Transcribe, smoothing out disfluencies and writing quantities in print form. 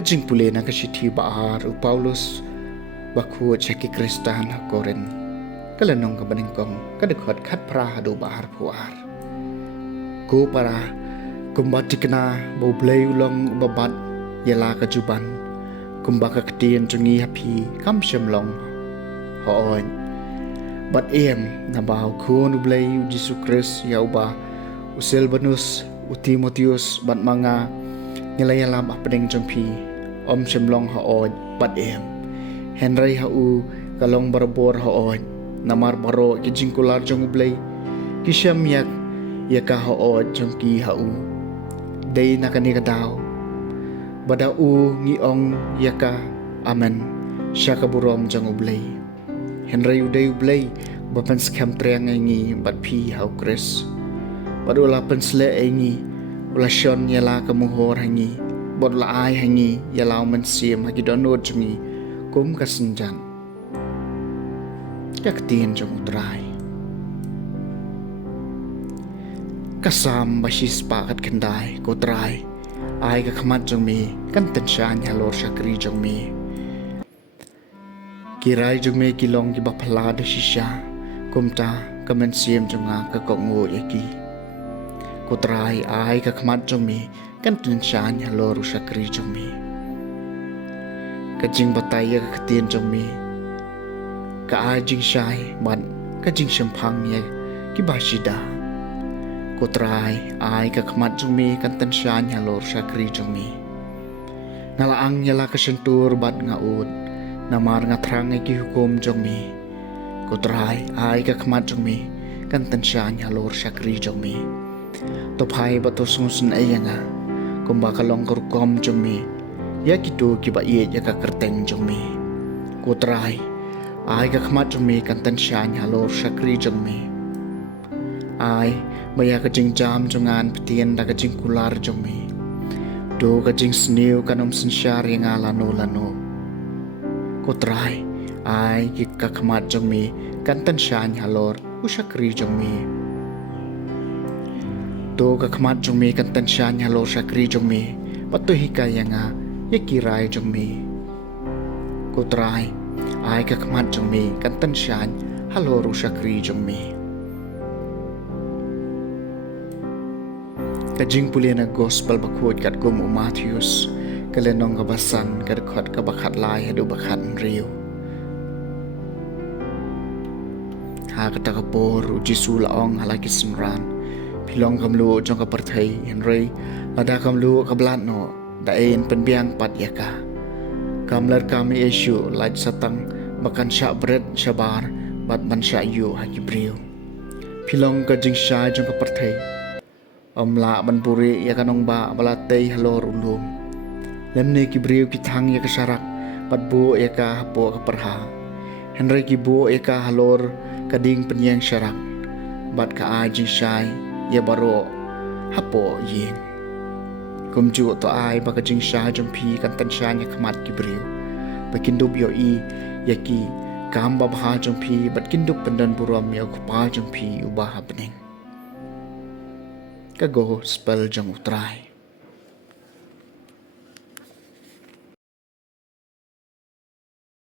Kajing pule na kasithi baar u Paulus bakhu cheki Kristan Korin kalanong kabaningkong kadekot khat pra hadu baar puar ko para kumbatikna bo blay ulong babat yala kajuban kumbaka ketien jungi happy kam shemlong hoon bat na baw kun blay Jesu Christ yauba usel banus u Timotheus bat mga nilayalam apedeng jongpi om shemlong haod bat Henry hau kalong barbor haod namar baro kijingkular jong ublay kisyam yak yaka haod jongki hau day nakani kadaw badau ngiong yaka amen siya kaburom jong ublay Henry uday ublay bapan skam triang ngi bat pi hau Chris badula pensle ngi ulasyon yala kamuhor hangi bod laay hangi yalaw mansim hagi donod jungi kum kasenjan yaktin jong utray kasam basis pakat kenday ko try ay kakamat jong mi kan tensyan halor syakri jong mi kiray jong mi kilong gibapala da sisya kumta kamansim jong nga kakongo yaki kutrai ay kakamat jong mi kan tensyan halor syakri jong mi kajing bataya kakatien jong mi kaajing syai ban kajing syampang ya kibashida kutrai ay kakamat jong mi kan tensyan halor syakri jong mi ngalaang yala kasentur bat ngaud namar ngatrang ay kihukom jong mi kutrai ay kakamat jong mi kan tensyan halor syakri jong mi topai bato sungsun ayanga kumbaka long kurukom jong mi ya gitu kiba iye ya kakerteng jong mi kutrai ay kakamat jong mi kan tensyan halor syakri jong mi ay maya kajing jam jongan petien da kajing kular jong mi do kajing sniu kanom sensyar yang lano kutrai ay kakamat jong mi kan tensyan halor usyakri jong mi do kakamat jong mi kan tensyan halor syakri jong mi patu hikaya nga yakiray jong mi kutrai ay kakamat jong mi kan tensyan halor usyakri jong mi kajing puli na gospel bakut kat gum Matthews kalenong kabasan kadakot kabakat lay hadu bakat riyo ha katakapor ujisu laong halaki simran pilong kamlu jong kapartay Henry lada kamlu kablat no dain penbiang pat yaka kamlar kami esyu laj satang makan syak bread syabar bat man syak yu hakibriyo pilong kajing syai jong kapartay omla banpuri ya kanong ba balatay halor ulum lemne kibriyo kitang ya kasyarak patbo ya ka hapo kaparha Henry kibo ya ka halor kading penyang syarak bat ka ajing syai ya baro hapo yin kumju to ay bakajing syai jompi kan tensyan ya kamat kibriyo bakindup yo i yaki kamba baha jompi bat kindup pendan buram ya kupa jompi ubah bening kago spell jong utray